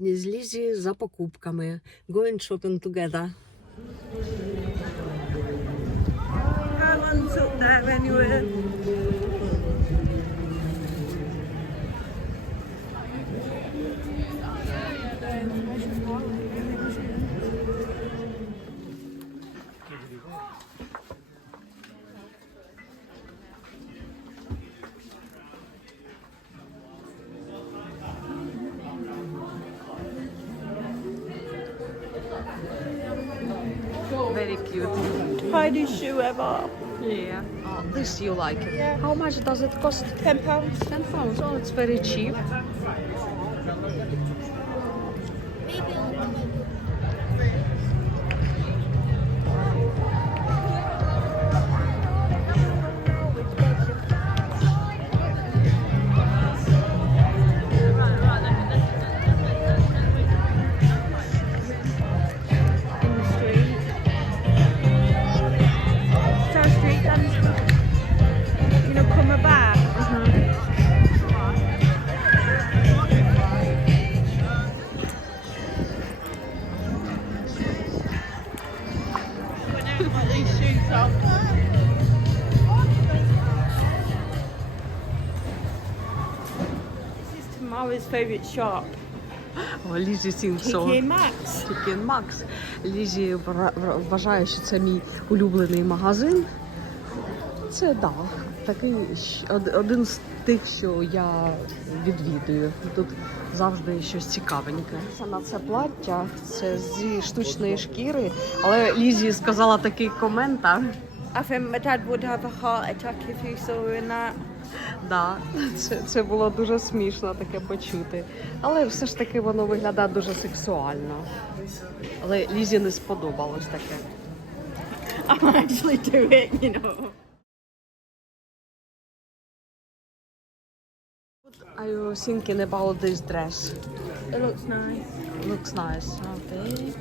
Ні, з Лізі за покупками. Going shopping together. Alan's up there anyway. Very cute. Finest shoe ever. Yeah. Oh, this you like. Yeah. How much does it cost? Ten pounds. 10 pounds. Oh, it's very cheap. This is favourite shop. О, Лізі Сімсон. TK Maxx. Лізі вра- вважає, що це мій улюблений магазин. Це да, такий щ- од- один з тих, що я відвідую. Тут завжди щось цікавеньке. Саме це плаття, це зі штучної шкіри. Але Лізі сказала такий коментар. I think my dad would have a heart attack if he saw her in that. Да, це, це було дуже смішно таке почути. Але все ж таки воно виглядає дуже сексуально. Але Лізі не сподобалось таке. I might actually do it, you know. Are you thinking about this dress? It looks nice. Looks nice. Okay.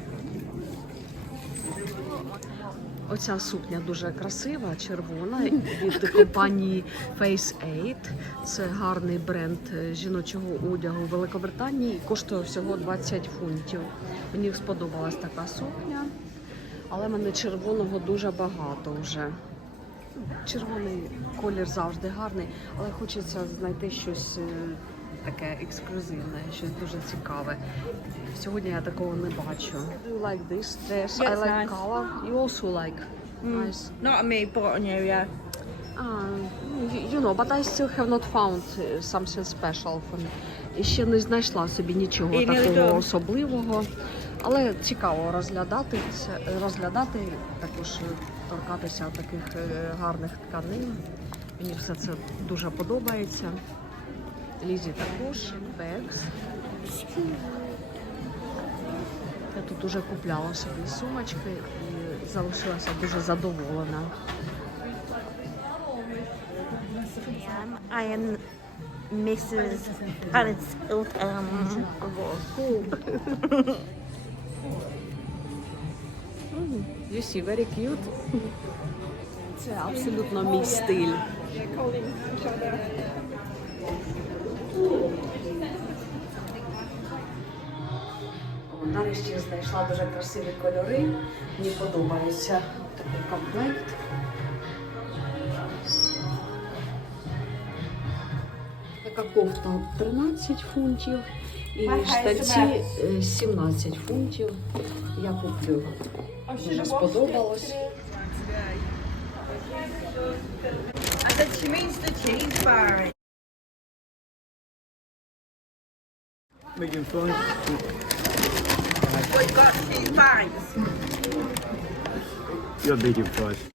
Оця сукня дуже красива, червона від компанії Face 8. Це гарний бренд е, жіночого одягу в Великобританії коштує всього 20 фунтів. Мені сподобалась така сукня, але мене червоного дуже багато вже. Червоний колір завжди гарний, але хочеться знайти щось е, таке ексклюзивне, щось дуже цікаве. Сьогодні я такого не бачу. Do you like this dress? I like nice. color. You also like. Nice. Not me, but you, yeah. Ah, you, you know, but I still have not found uh, something special for me. І ще не знайшла собі нічого І такого особливого. Але цікаво розглядати розглядати, також торкатися таких е, гарних тканин. Мені все це дуже подобається. Лізі також, бекс. Я тут уже купляла собі сумочки і залишилася дуже задоволена. I am Mrs. Paris Hilton. You see, very cute. Це абсолютно мій стиль. Нарешті знайшла дуже красиві кольори. Мені подобається такий комплект. Така кофта 13 фунтів і штанці е, 17 фунтів. Я куплю. Дуже сподобалось. I said We got. You're big in price.